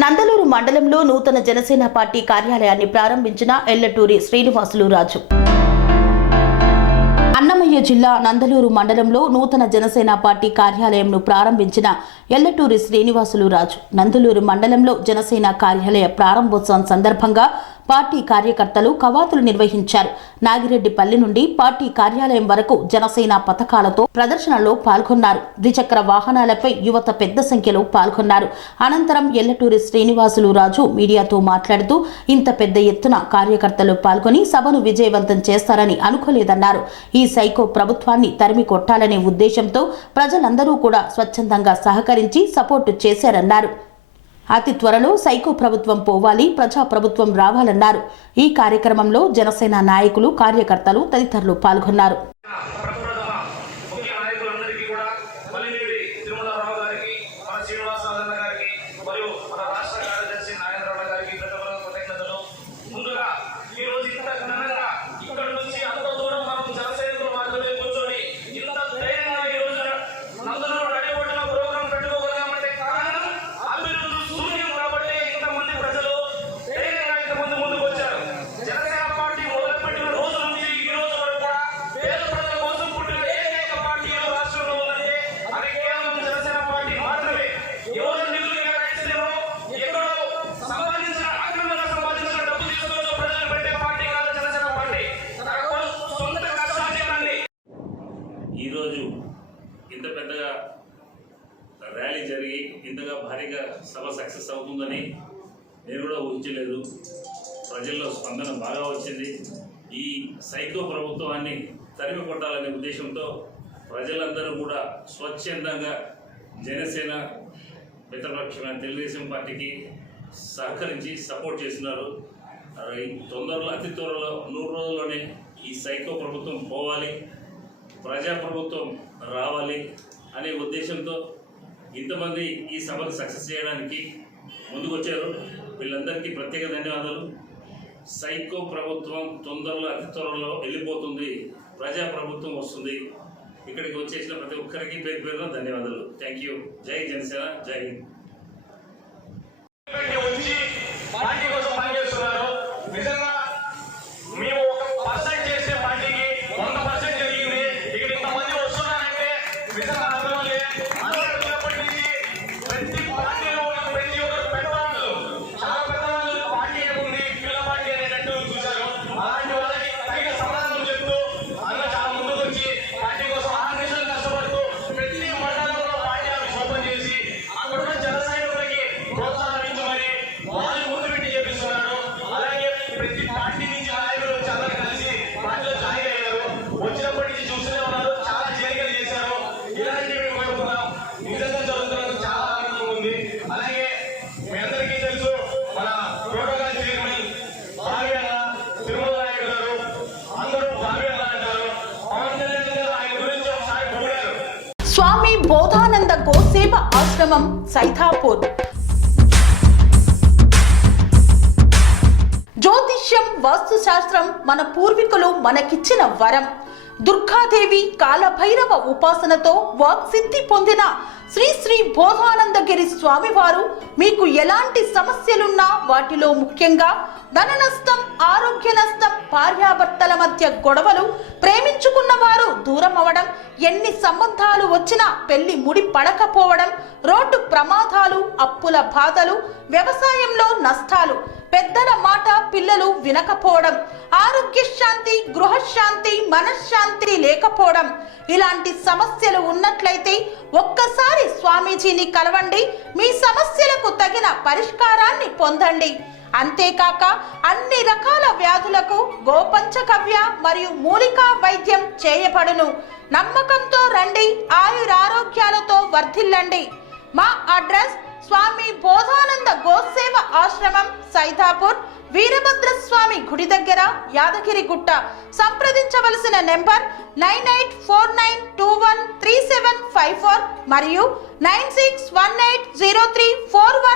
నందలూరు మండలంలో నూతన జనసేన పార్టీ కార్యాలయాన్ని ప్రారంభించిన ఎల్లటూరి శ్రీనివాసులు రాజు. అన్నమయ్య జిల్లా నందలూరు మండలంలో నూతన జనసేన పార్టీ కార్యాలయంను ప్రారంభించిన ఎల్లటూరి శ్రీనివాసులు రాజు నందలూరు మండలంలో జనసేన కార్యాలయ ప్రారంభోత్సవం సందర్భంగా పార్టీ కార్యకర్తలు కవాతులు నిర్వహించారు. నాగిరెడ్డిపల్లి నుండి పార్టీ కార్యాలయం వరకు జనసేన పథకాలతో ప్రదర్శనలో పాల్గొన్నారు. ద్విచక్ర వాహనాలపై యువత పెద్ద సంఖ్యలో పాల్గొన్నారు. అనంతరం ఎల్లటూరి శ్రీనివాసులు రాజు మీడియాతో మాట్లాడుతూ ఇంత పెద్ద ఎత్తున కార్యకర్తలు పాల్గొని సభను విజయవంతం చేస్తారని అనుకోలేదన్నారు. ఈ సైకో ప్రభుత్వాన్ని తరిమి కొట్టాలనే ఉద్దేశంతో ప్రజలందరూ కూడా స్వచ్ఛందంగా సహకరించి సపోర్టు చేశారన్నారు. అతి త్వరలో సైకో ప్రభుత్వం పోవాలి, ప్రజా ప్రభుత్వం రావాలన్నారు. ఈ కార్యక్రమంలో జనసేన నాయకులు, కార్యకర్తలు తదితరులు పాల్గొన్నారు. ఈరోజు ఇంత పెద్దగా ర్యాలీ జరిగి ఇంతగా భారీగా సభ సక్సెస్ అవుతుందని నేను కూడా ఊహించలేదు. ప్రజల్లో స్పందన బాగా వచ్చింది. ఈ సైకో ప్రభుత్వాన్ని తరిమి కొట్టాలనే ఉద్దేశంతో ప్రజలందరూ కూడా స్వచ్ఛందంగా జనసేన మిత్రపక్షమైన తెలుగుదేశం పార్టీకి సహకరించి సపోర్ట్ చేస్తున్నారు. తొందరలో అతి త్వరలో 100 రోజుల్లోనే ఈ సైకో ప్రభుత్వం పోవాలి, ప్రజాప్రభుత్వం రావాలి అనే ఉద్దేశంతో ఇంతమంది ఈ సభను సక్సెస్ చేయడానికి ముందుకొచ్చారు. వీళ్ళందరికీ ప్రత్యేక ధన్యవాదాలు. సైకో ప్రభుత్వం తొందరలో అతి త్వరలో వెళ్ళిపోతుంది, ప్రజాప్రభుత్వం వస్తుంది. ఇక్కడికి వచ్చేసిన ప్రతి ఒక్కరికి పేరు పేరున ధన్యవాదాలు. Thank you. జై జనసేన, జై హింద్. స్వామి బోధానంద గోసేవ ఆశ్రమం సైథాపూర్. జ్యోతిష్యం, వాస్తుశాస్త్రం మన పూర్వీకులు మనకిచ్చిన వరం. దుర్గాదేవి, కాలభైరవ ఉపాసనతో వాక్సిద్ధి పొందిన శ్రీ శ్రీ బోధానందగిరి స్వామివారు మీకు ఎలాంటి సమస్యలున్నా, వాటిలో ముఖ్యంగా ధన నష్టం, ఆరోగ్య నష్టం, భార్యాభర్తల మధ్య గొడవలు, ప్రేమించుకున్న వారు దూరం అవడం, ఎన్ని సంబంధాలు వచ్చినా పెళ్లి ముడి పడకపోవడం, రోడ్డు ప్రమాదాలు, అప్పుల బాధలు, వ్యవసాయంలో నష్టాలు, పెద్దల మాట పిల్లలు వినకపోవడం, ఆరోగ్య శాంతి, గృహశాంతి, మనశ్శాంతి లేకపోవడం, ఇలాంటి సమస్యలు ఉన్నట్లయితే ఒక్కసారి స్వామీజీని కలవండి. మీ సమస్యలకు తగిన పరిష్కారాన్ని పొందండి. అంతేకాక అన్ని రకాల వ్యాధులకు గోపంచగవ్య మరియు మూలికా వైద్యం చేయబడును. నమ్మకంతో రండి, ఆయురారోగ్యాలతో వర్ధిల్లండి. మా అడ్రస్ స్వామి బోధానంద గోసేవ ఆశ్రమం, సైథాపూర్, వీరభద్రస్వామి గుడి దగ్గర, యాదగిరిగుట్ట. సంప్రదించవలసిన నెంబర్ 9849213754 మరియు 96180341